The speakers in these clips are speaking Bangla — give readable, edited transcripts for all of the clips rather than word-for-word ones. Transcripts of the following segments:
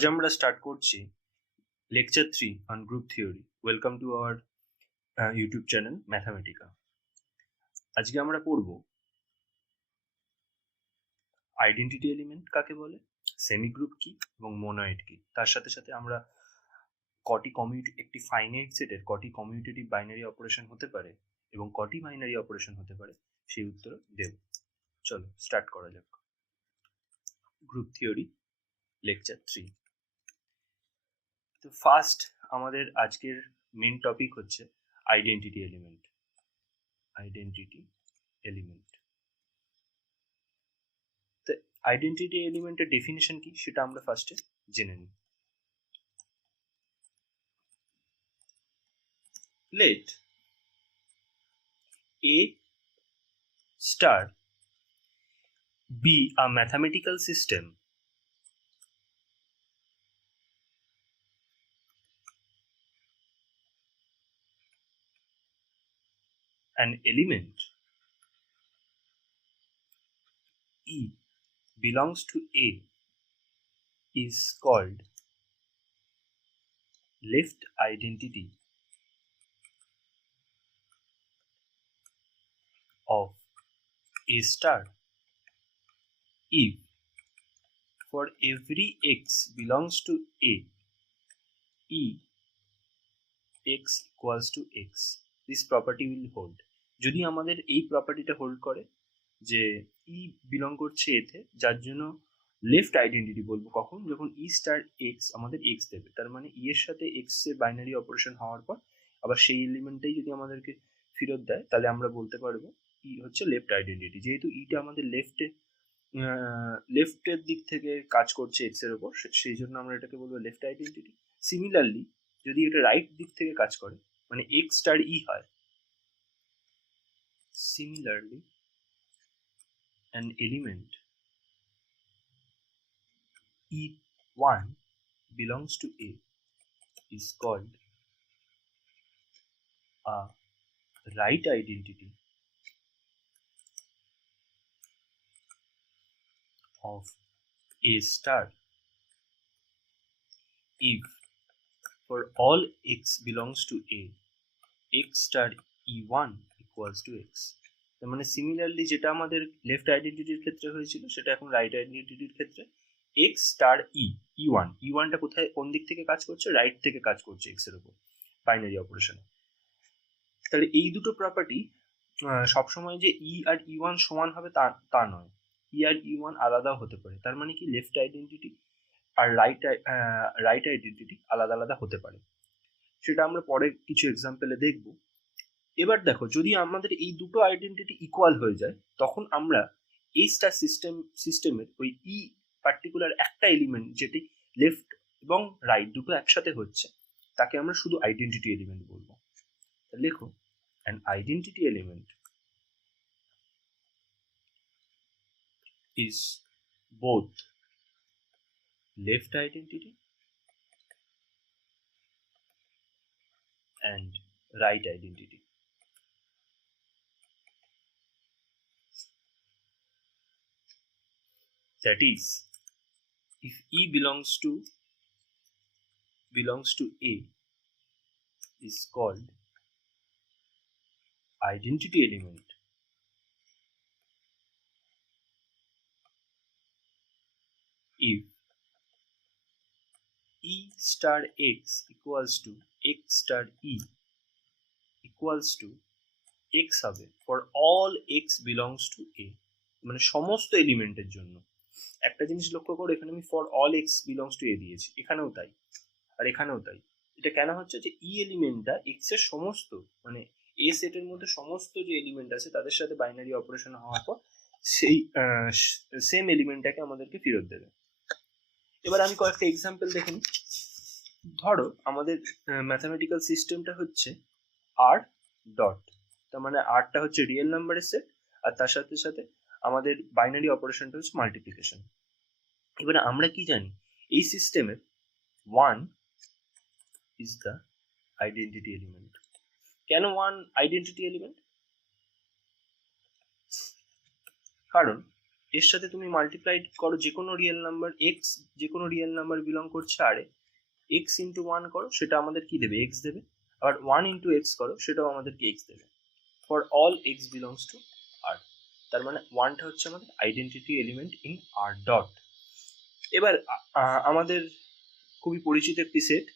আজ আমরা স্টার্ট করছি lecture 3 on group theory. Welcome to our YouTube channel Mathematica. আজকে আমরা পড়ব আইডেন্টিটি এলিমেন্ট কাকে বলে, সেমিগ্রুপ কি এবং মনোয়েড কি। তার সাথে সাথে আমরা একটি ফাইনাইট সেটের কটি কমিউটেটিভ বাইনারি অপারেশন হতে পারে এবং কটি বাইনারি অপারেশন হতে পারে সেই উত্তর দেব। চলো স্টার্ট করা যাক। Group theory lecture 3। তো ফার্স্ট আমাদের আজকের মেন টপিক হচ্ছে আইডেন্টিটি এলিমেন্ট। তো আইডেন্টিটি এলিমেন্টের ডেফিনিশন কি সেটা আমরা ফার্স্টে জেনে নিই। Let A star be a mathematical system an element E belongs to A is called left identity of A star if for every x belongs to A, E x equals to x. This property will hold. যদি আমাদের এই প্রপার্টিটা হোল্ড করে যে ই বিলং করছে এতে, যার জন্য লেফট আইডেন্টিটি বলবো কখন, যখন ই স্টার এক্স আমাদের এক্স দেবে, তার মানে ই এর সাথে এক্স এর বাইনারি অপারেশন হওয়ার পর আবার সেই এলিমেন্টটাই যদি আমাদেরকে ফেরত দেয়, তাহলে আমরা বলতে পারবো ই হচ্ছে লেফট আইডেন্টিটি। যেহেতু ইটা আমাদের লেফটের দিক থেকে কাজ করছে এক্স এর উপর, সেই জন্য আমরা এটাকে বলবো লেফট আইডেন্টিটি। সিমিলারলি যদি এটা রাইট দিক থেকে কাজ করে, মানে এক্স স্টার ই হয়, similarly an element E1 belongs to A is called a right identity of A star if for all x belongs to A, x star E1 equals to x. তার মানে সিমিলারলি যেটা আমাদের লেফট আইডেন্টিটির ক্ষেত্রে হয়েছিল সেটা এখন রাইট আইডেন্টিটির ক্ষেত্রে এক্স স্টার ই ওয়ানটা কোথায়, কোন দিক থেকে কাজ করছে, রাইট থেকে কাজ করছে এক্স এর উপর বাইনারি অপারেশনে। তাহলে এই দুটো প্রপার্টি সবসময় যে ই আর ই ওয়ান সমান হবে তা নয়, ই আর ই ওয়ান আলাদাও হতে পারে। তার মানে কি লেফট আইডেন্টিটি আর রাইট আইডেন্টিটি আলাদা আলাদা হতে পারে, সেটা আমরা পরে কিছু এক্সাম্পলে দেখব। এবার দেখো, যদি আমাদের এই দুটো আইডেন্টিটি ইকুয়াল হয়ে যায়, তখন আমরা এই স্টার সিস্টেমের ওই ই পার্টিকুলার একটা এলিমেন্ট যেটি লেফট এবং রাইট দুটো একসাথে হচ্ছে, তাকে আমরা শুধু আইডেন্টিটি এলিমেন্ট বলবো। লেখো, an identity element is both left identity and right identity. That is, if E belongs to A is called identity element if E star x equals to x star E equals to x হবে for all x belongs to A, মানে সমস্ত এলিমেন্টের জন্য। একটা জিনিস লক্ষ্য করো, এখানে আমি for all x belongs to a দিয়েছি, এখানেও তাই আর এখানেও তাই। এটা কেন হচ্ছে, যে ই এলিমেন্টটা এক্স এর সমস্ত, মানে এ সেটের মধ্যে সমস্ত যে এলিমেন্ট আছে তাদের সাথে বাইনারি অপারেশন হওয়ার পর সেই সেম এলিমেন্টটাকে আমাদেরকে ফেরত দেবে। এবার আমি কয়েকটা এক্সাম্পল দেখে নিই। ধরো আমাদের ম্যাথামেটিক্যাল সিস্টেমটা হচ্ছে আর ডট, তার মানে আরটা হচ্ছে রিয়েল নাম্বারের সেট, আর তার সাথে সাথে আমাদের বাইনারি অপারেশনটা হচ্ছে মাল্টিপ্লিকেশন। এবারে আমরা কি জানি, এই সিস্টেমের 1 is the identity element. কেন 1 আইডেন্টিটি এলিমেন্ট? কারণ এর সাথে তুমি মাল্টিপ্লাই করো যে কোনো রিয়েল নাম্বার এক্স, যে কোনো রিয়েল নাম্বার বিলং করছে আরে, এক্স ইন্টু ওয়ান করো, সেটা আমাদের কি দেবে, এক্স দেবে। আবার ওয়ান ইন্টু এক্স করো, সেটাও আমাদেরকে এক্স দেবে। For all x belongs to R, তার মানে ওয়ানটা হচ্ছে আমাদের identity element in R dot. এবার আমাদের খুবই পরিচিত একটি সেট,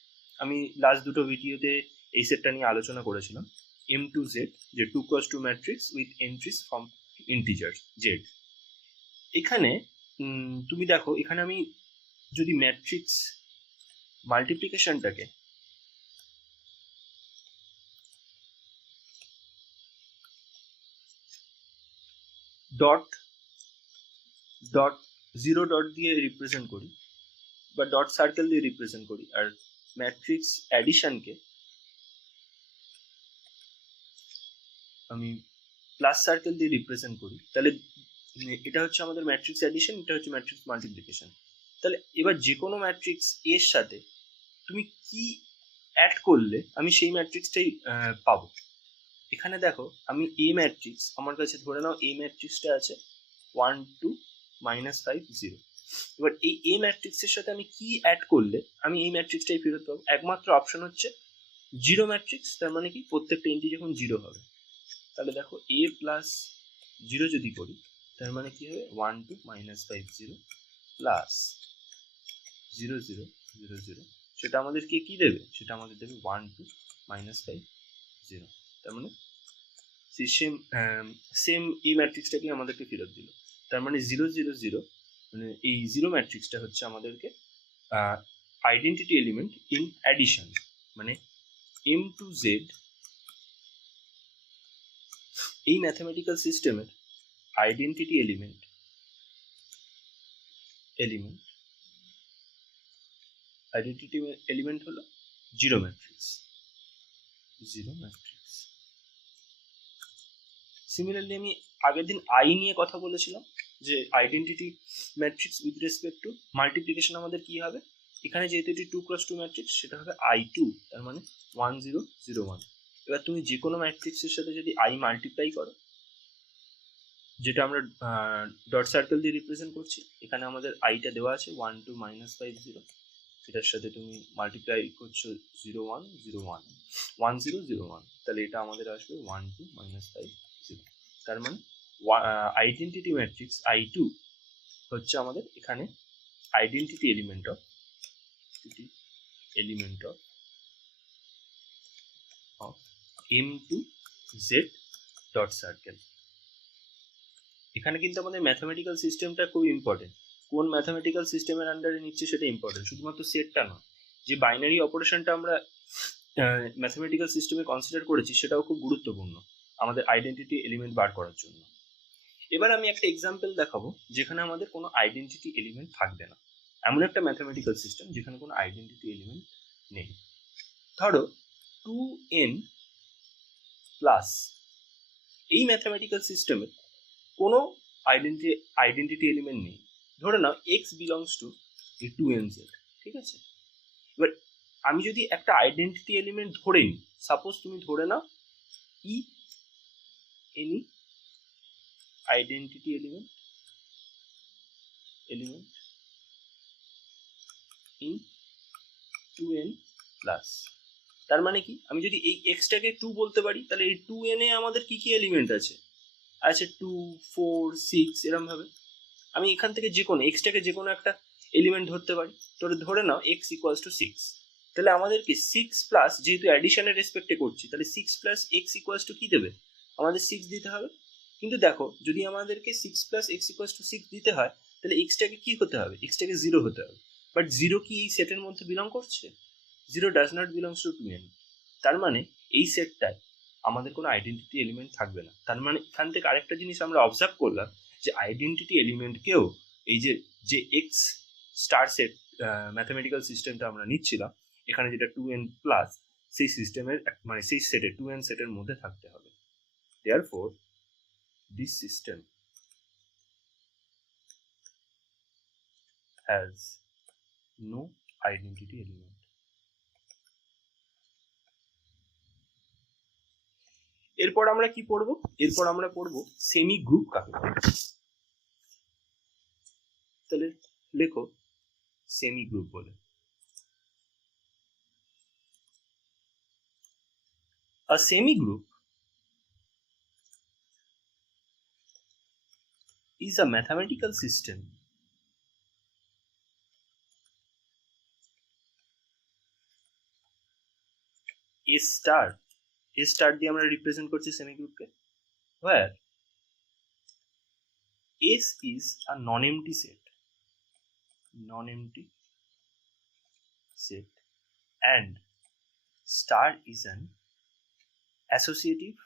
আমি লাস্ট দুটো ভিডিওতে এই সেটটা নিয়ে আলোচনা করেছিলাম, M2Z, যে 2x2 matrix with entries from integer Z. এখানে তুমি দেখো, এখানে আমি যদি ম্যাট্রিক্স মাল্টিপ্লিকেশনটাকে ডট ডট জিরো ডট দিয়ে রিপ্রেজেন্ট করি বা ডট সার্কেল দিয়ে রিপ্রেজেন্ট করি, আর ম্যাট্রিক্স অ্যাডিশনকে আমি প্লাস সার্কেল দিয়ে রিপ্রেজেন্ট করি, তাহলে এটা হচ্ছে আমাদের ম্যাট্রিক্স অ্যাডিশন, এটা হচ্ছে ম্যাট্রিক্স মাল্টিপ্লিকেশন। তাহলে এবার যে কোনো ম্যাট্রিক্স এর সাথে তুমি কি অ্যাড করলে আমি সেই ম্যাট্রিক্সটাই পাবো। এখানে দেখো, আমি এ ম্যাট্রিক্স, আমার কাছে ধরে নাও এই ম্যাট্রিক্সটা আছে 1 2 -5 0। এবার এই এ ম্যাট্রিক্সের সাথে আমি কি অ্যাড করলে আমি এই ম্যাট্রিক্সটাই ফেরত পাবো, একমাত্র অপশন হচ্ছে জিরো ম্যাট্রিক্স। তার মানে কি, প্রত্যেকটা এন্ট্রি যখন জিরো হবে, তাহলে দেখো এ প্লাস জিরো যদি করি, তার মানে কি হবে 1 2 -5 0 প্লাস 0 0 0 0, সেটা আমাদেরকে কি দেবে, সেটা আমাদের দেবে 1 2 -5 0। তার মানে সেম এই ম্যাট্রিক্সটাকে আমাদেরকে ফেরত দিল। তার মানে 0 0 0, মানে এই জিরো ম্যাট্রিক্সটা হচ্ছে আমাদেরকে আইডেন্টিটি এলিমেন্ট ইন অ্যাডিশন, মানে M2Z এই ম্যাথমেটিক্যাল সিস্টেমের আইডেন্টিটি এলিমেন্ট আইডেন্টিটি এলিমেন্ট হলো জিরো ম্যাট্রিক্স। সিমিলারলি আমি আগের দিন আই নিয়ে কথা বলেছিলাম, যে identity matrix with respect to multiplication আমাদের কি হবে, এখানে যেহেতু এটি 2x2 ম্যাট্রিক্স, সেটা হবে I2, তার মানে 1 0 0 1। এবার তুমি যে কোনো ম্যাট্রিক্সের সাথে যদি আই মাল্টিপ্লাই করো, যেটা আমরা ডট সার্কেল দিয়ে রিপ্রেজেন্ট করছি, এখানে আমাদের আইটা দেওয়া আছে 1 2 -5 0, এটার সাথে তুমি মাল্টিপ্লাই করছো 0 1 0 1 1 0 0 1, তাহলে এটা আমাদের আসবে 1 2 -5 0। তার মানে আইডেন্টিটি ম্যাট্রিক্স I2 হচ্ছে আমাদের এখানে identity element of M2Z dot circle. এখানে কিন্তু আমাদের ম্যাথমেটিক্যাল সিস্টেমটা খুব ইম্পর্টেন্ট, কোন ম্যাথমেটিক্যাল সিস্টেমের আন্ডারে নিচ্ছে সেটা ইম্পর্টেন্ট, শুধুমাত্র সেটটা নয়, যে বাইনারি অপারেশনটা আমরা ম্যাথমেটিক্যাল সিস্টেমে কনসিডার করেছি সেটাও খুব গুরুত্বপূর্ণ আমাদের আইডেন্টিটি এলিমেন্ট বার করার জন্য। এবার আমি একটা এক্সাম্পল দেখাবো যেখানে আমাদের কোনো আইডেন্টিটি এলিমেন্ট থাকবে না, এমন একটা ম্যাথমেটিক্যাল সিস্টেম যেখানে কোনো আইডেন্টিটি এলিমেন্ট নেই। ধরো 2n প্লাস, এই ম্যাথমেটিক্যাল সিস্টেমে কোনো আইডেন্টিটি এলিমেন্ট নেই। ধরে নাও x বিলংস টু 2nz, ঠিক আছে। এবার আমি যদি একটা আইডেন্টিটি এলিমেন্ট ধরে নিই, সাপোজ তুমি ধরে নাও any identity element in 2n plus. তার মানে কি, আমি যদি এই এক্সটাকে 2 বলতে পারি, তাহলে এই 2n এ আমাদের কি কি এলিমেন্ট আছে, 2 4 6 এরকম ভাবে আমি এখান থেকে যে কোনো এক্সটাকে যে কোনো একটা এলিমেন্ট ধরতে পারি। ধরে নাও x ইকুয়ালস টু 6, তাহলে আমাদেরকে 6 প্লাস, যেহেতু অ্যাডিশনের রেসপেক্টে করছি, তাহলে 6 প্লাস x ইকুয়ালস টু কি দেবে, আমাদের 6 দিতে হবে। কিন্তু দেখো, যদি আমাদেরকে 6 প্লাস x ইকুয়ালস টু 6 দিতে হয়, তাহলে এক্সটাকে কি হতে হবে, এক্সটাকে 0 হতে হবে। বাট 0 কি এই সেটের মধ্যে বিলং করছে, 0 does not belongs to 2n। তার মানে এই সেটটায় আমাদের কোনো আইডেন্টিটি এলিমেন্ট থাকবে না। তার মানে এখান থেকে আরেকটা জিনিস আমরা অবজার্ভ করলাম, যে আইডেন্টিটি এলিমেন্টকেও এই যে এক্স স্টার সেট ম্যাথমেটিক্যাল সিস্টেমটা আমরা নিচ্ছিলাম, এখানে যেটা 2n প্লাস, সেই সিস্টেমের মানে সেই সেটে 2n সেটের মধ্যে থাকতে হবে। Therefore this system has no identity element. এরপর আমরা কি পড়বো, এরপর আমরা পড়বো সেমি গ্রুপ কাকে বলে। তাহলে লেখো সেমি গ্রুপ বলে। A semigroup is a mathematical system A star দিয়ে আমরা রিপ্রেজেন্ট করছি সেমিগ্রুপকে, where S is a non-empty set and star is an associative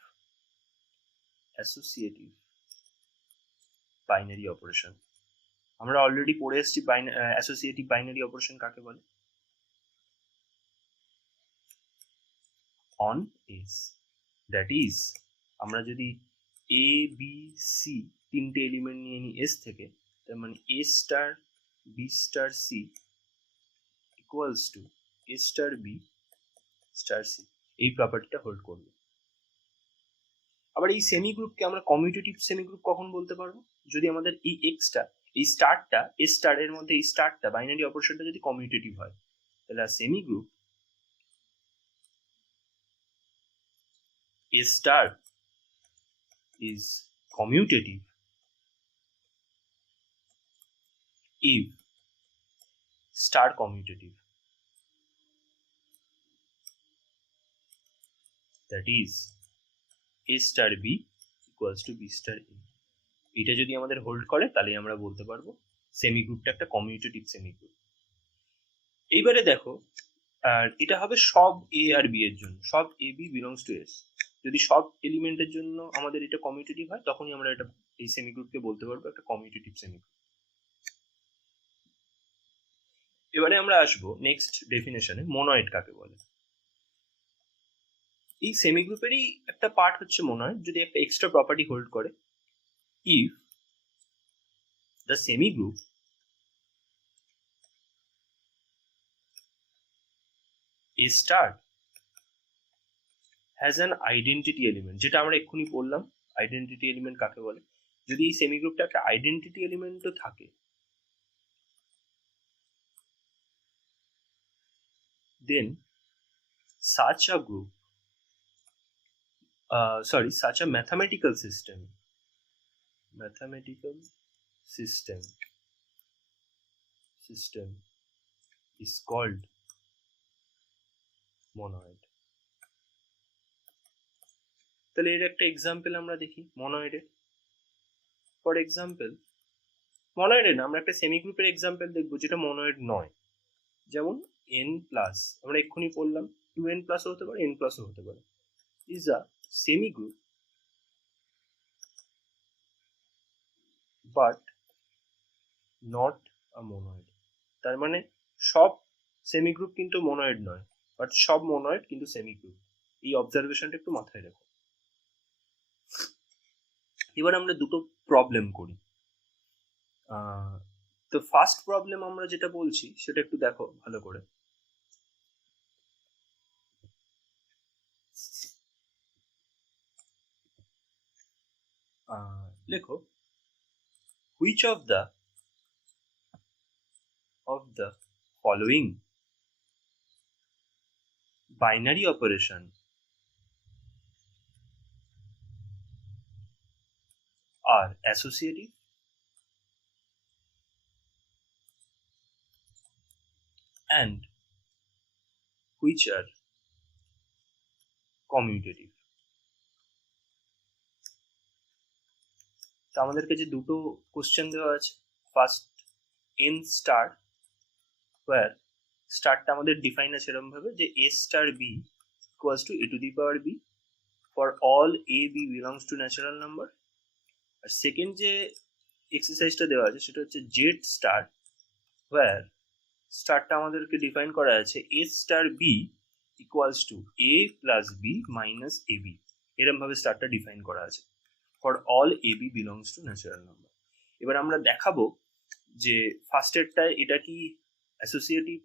binary operation. আমরা অলরেডি পড়ে এসেছি অ্যাসোসিয়েটিভ বাইনারি অপারেশন কাকে বলে। অন এস, দ্যাট ইজ আমরা যদি এ বি সি তিনটে এলিমেন্ট নিয়ে নিই এস থেকে, তার মানে a star b star c equals to a star b star c, এই প্রপার্টিটা হোল্ড করবে। আবার এই সেমি গ্রুপকে আমরা কমিউটেটিভ সেমি গ্রুপ কখন বলতে পারবো, যদি আমাদের এই এক্সটা এই স্টারটা এস স্টারের মধ্যে এই স্টারটা বাইনারি অপারেশনটা যদি কমিউটেটিভ হয়, তাহলে semi group A star is commutative if star commutative, that is A star B equals to B star A। এটা যদি আমাদের হোল্ড করে তাহলে আমরা বলতে পারবো সেমি গ্রুপটা একটা কমিউটেটিভ সেমি গ্রুপ। এইবারে দেখো, আর এটা হবে সব এ আর বি এর জন্য, সব এ বি বিলংস টু এস। যদি সব এলিমেন্টের জন্য আমাদের এটা কমিউটেটিভ হয়, তখনই আমরা এটা এই সেমি গ্রুপকে বলতে পারবো একটা কমিউটেটিভ সেমি গ্রুপ। এবারে আমরা আসবো নেক্সট ডেফিনেশনে, মনোয়েড কাকে বলে। এই সেমি গ্রুপেরই একটা পার্ট হচ্ছে মনোয়েড, যদি একটা এক্সট্রা প্রপার্টি হোল্ড করে, if the semi group A star has an identity element, যেটা আমরা এক্ষুনি বললাম আইডেন্টিটি এলিমেন্ট কাকে বলে। যদি এই সেমি গ্রুপটা একটা আইডেন্টিটি এলিমেন্টও থাকে, then such a group such a mathematical system is called monoid। তাহলে এর একটা এক্সাম্পল আমরা দেখি মনোয়েডের। ফর এক্সাম্পল মনোয়েডের না, আমরা একটা সেমি গ্রুপের এক্সাম্পল দেখবো যেটা মনোয়েড নয়। যেমন n প্লাস, আমরা এক্ষুনি পড়লাম 2n প্লাস হতে পারে, n প্লাসও হতে পারে, is a semi group but not a monoid. তার মানে সব সেমি গ্রুপ কিন্তু মোনয়েড নয়, বাট সব মোনয়েড কিন্তু সেমি গ্রুপ। এই অবজারভেশনটা একটু মাথায় রাখো। এবার আমরা দুটো প্রবলেম করি। তো ফার্স্ট প্রবলেম আমরা যেটা বলছি সেটা একটু দেখো ভালো করে। লেখো, which of the following binary operation are associative and which are commutative। তো আমাদের কাছে দুটো কোশ্চেন দেওয়া আছে। ফার্স্ট n স্টার, where স্টারটা আমাদের ডিফাইন আছে এরকম ভাবে যে a star b equals to a to the power b for all a b belongs to natural number। আর সেকেন্ড যে এক্সারসাইজটা দেওয়া আছে সেটা হচ্ছে z স্টার, where স্টারটা আমাদেরকে ডিফাইন করা আছে a star b equals to a plus b minus ab, এরকম ভাবে স্টারটা ডিফাইন করা আছে for all A B belongs to natural number. এবার আমরা দেখাবো যে ফার্স্টেরটায় এটা কি অ্যাসোসিয়েটিভ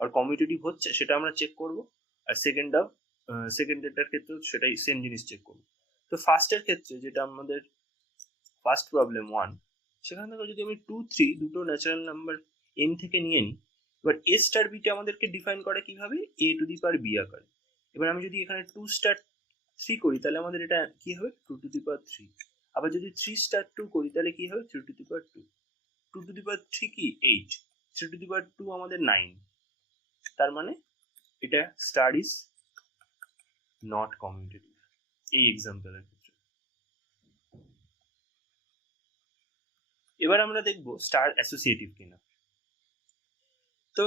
আর কমিউটেটিভ হচ্ছে সেটা আমরা চেক করব, আর সেকেন্ডেরটার ক্ষেত্রে সেটাই সেম জিনিস চেক করব। তো ফার্স্টের ক্ষেত্রে যেটা আমাদের ফার্স্ট প্রবলেম 1, সেখান থেকে যদি আমি 2 3 দুটো ন্যাচারাল নাম্বার n থেকে নিয়ে নিই, এবার a স্টার বিটা আমাদেরকে ডিফাইন করে কিভাবে, a two the power b আকারে। এবার আমি যদি এখানে 2 স্টার 3 করি তাহলে আমাদের এটা কি হবে 2 টু দি পাওয়ার 3। আবার যদি 3 স্টার 2 করি তাহলে কি হবে 3 two the power 2। 2 to the power 3 কি 8, 3 টু দি পাওয়ার 2 আমাদের 9। তার মানে এটা স্টার ইজ নট কমিউটেটিভ এই এক্সাম্পলের ক্ষেত্রে। এবার আমরা দেখব স্টার অ্যাসোসিয়েটিভ কিনা। তো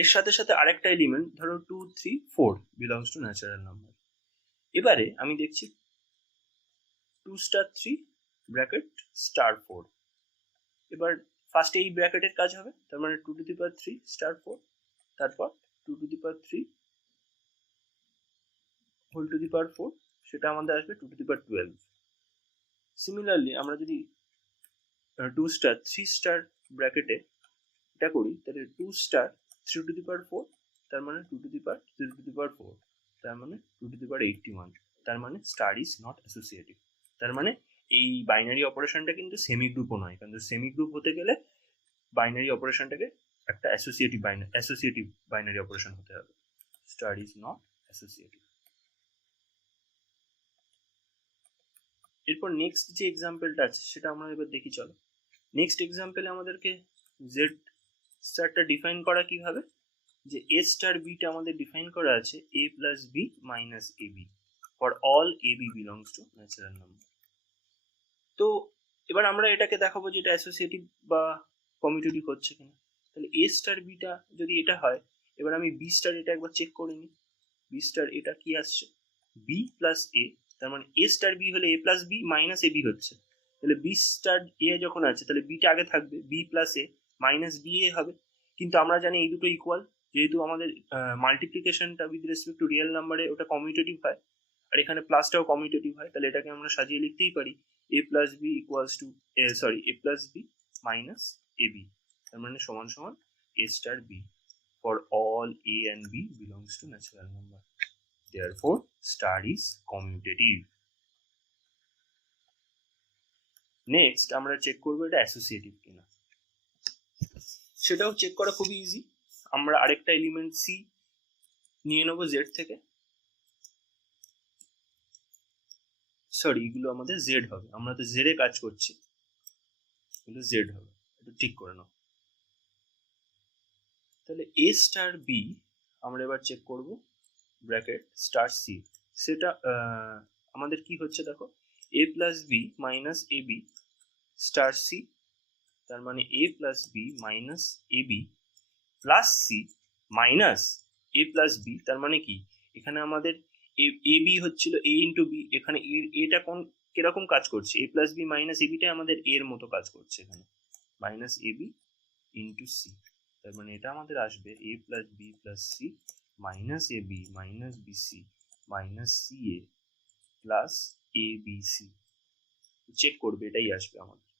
এর সাথে সাথে আরেকটা এলিমেন্ট ধরো 2 3 4 বিলংস টু ন্যাচারাল নাম্বার। এবারে আমি দেখছি 2 স্টার 3 ব্র্যাকেট স্টার 4। এবার ফার্স্টে এই ব্র্যাকেটের কাজ হবে, তার মানে 2 টু দি পাওয়ার 3 স্টার 4, তারপর 2 to the power 3 whole to the power 4, সেটা আমাদের আসবে 2 টু দি পাওয়ার 12। সিমিলারলি আমরা যদি 2 স্টার 3 স্টার ব্র্যাকেটে এটা করি তাহলে 2 স্টার 3 টু দি পাওয়ার 4, তার মানে 2 to the power 3 two the power 4, তার মানে 2 টু দি পাওয়ার 81। তার মানে স্টার ইজ নট অ্যাসোসিয়েটিভ। তার মানে এই বাইনারি অপারেশনটা কিন্তু সেমি গ্রুপও নয়, কারণ সেমি গ্রুপ হতে গেলে বাইনারি অপারেশনটাকে একটা অ্যাসোসিয়েটিভ বাইনারি অপারেশন হতে হবে। Star is not associative. এরপর নেক্সট যে এক্সাম্পলটা আছে সেটা আমরা এবার দেখি। চলো নেক্সট এক্সাম্পলে আমাদেরকে জেড স্টারটা ডিফাইন করা কিভাবে, যে এ স্টার বিটা আমাদের ডিফাইন করা আছে a plus B minus A B for all A B belongs to natural number. তো এবার আমরা এটাকে দেখাবো যে এটা অ্যাসোসিয়েটিভ বা কমিউটেটিভ হচ্ছে কিনা। তাহলে এ স্টার বিটা যদি এটা হয়, এবার আমি বি স্টার এটা একবার চেক করে নিই। বি স্টার এটা কি আসছে বি প্লাস এ, তার মানে এ স্টার বি হলে এ plus B minus A B হচ্ছে। তাহলে বি স্টার এ যখন আছে তাহলে বিটা আগে থাকবে, B plus A minus B A হবে। কিন্তু আমরা জানি এই দুটো ইকুয়াল, যেহেতু আমাদের মাল্টিপ্লিকেশনটা উইথ রেসপেক্ট টু রিয়েল নাম্বারে ওটা কমিউটেটিভ হয়, আর এখানে প্লাসটাও কমিউটেটিভ হয়, তাহলে এটাকে আমরা সাজিয়ে লিখতেই পারি a plus b equals to a plus B minus A b, তার মানে সমান সমান a star b for all a and b belongs to natural number. Therefore, star is commutative. Next আমরা চেক করবো এটা অ্যাসোসিয়েটিভ কিনা। সেটাও চেক করা খুবই ইজি। আমরা আরেকটা এলিমেন্ট সি নিয়ে নেবো জেড থেকে, সরি এগুলো আমাদের জেড হবে, আমরা তো জেড এ কাজ করছি, এগুলো জেড হবে, এটা ঠিক করে নাও। তাহলে এ স্টার বি আমরা এবার চেক করব ব্র্যাকেট স্টার সি, সেটা আমাদের কি হচ্ছে দেখো এ plus B minus A B star C, তার মানে এ plus B minus A B plus c minus A plus B, তার মানে কি এখানে আমাদের এ বি হচ্ছিল এ ইন্টু বি, এখানে এটা কোন কিরকম কাজ করছে, a plus B minus a বিটাই আমাদের এর মতো কাজ করছে, এখানে মাইনাস এ বি ইন্টু সি, তার মানে এটা আমাদের আসবে a plus b plus c minus A b minus b c minus c a plus a b c. Check করবে এটাই আসবে আমাদের।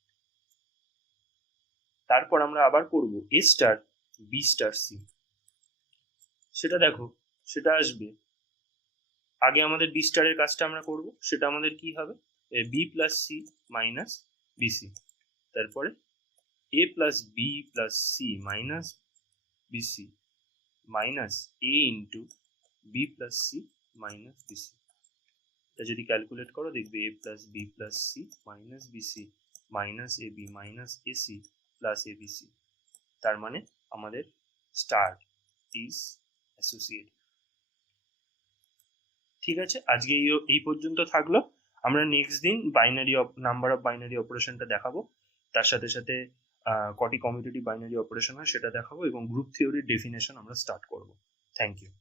তারপর আমরা আবার করব a star b star c, সেটা দেখো সেটা আসবে আগে আমাদের বি স্টারের কাজটা আমরা করব, সেটা আমাদের কি হবে b plus c minus b c, তারপরে a plus b plus c minus b c minus a into b plus c minus b c. এটা যদি ক্যালকুলেট করো দেখবে a plus b plus c minus b c minus A b minus a c plus a b c, তার মানে আমাদের স্টার ইজ অ্যাসোসিয়েটিভ। ঠিক আছে, আজকে এই পর্যন্ত থাকলো। আমরা নেক্সট দিন নাম্বার অফ বাইনারি অপারেশনটা দেখাবো, তার সাথে সাথে কটি কমিউটেটিভ বাইনারি অপারেশন হয় সেটা দেখাবো, এবং গ্রুপ থিওরির ডেফিনেশন আমরা স্টার্ট করব। Thank you.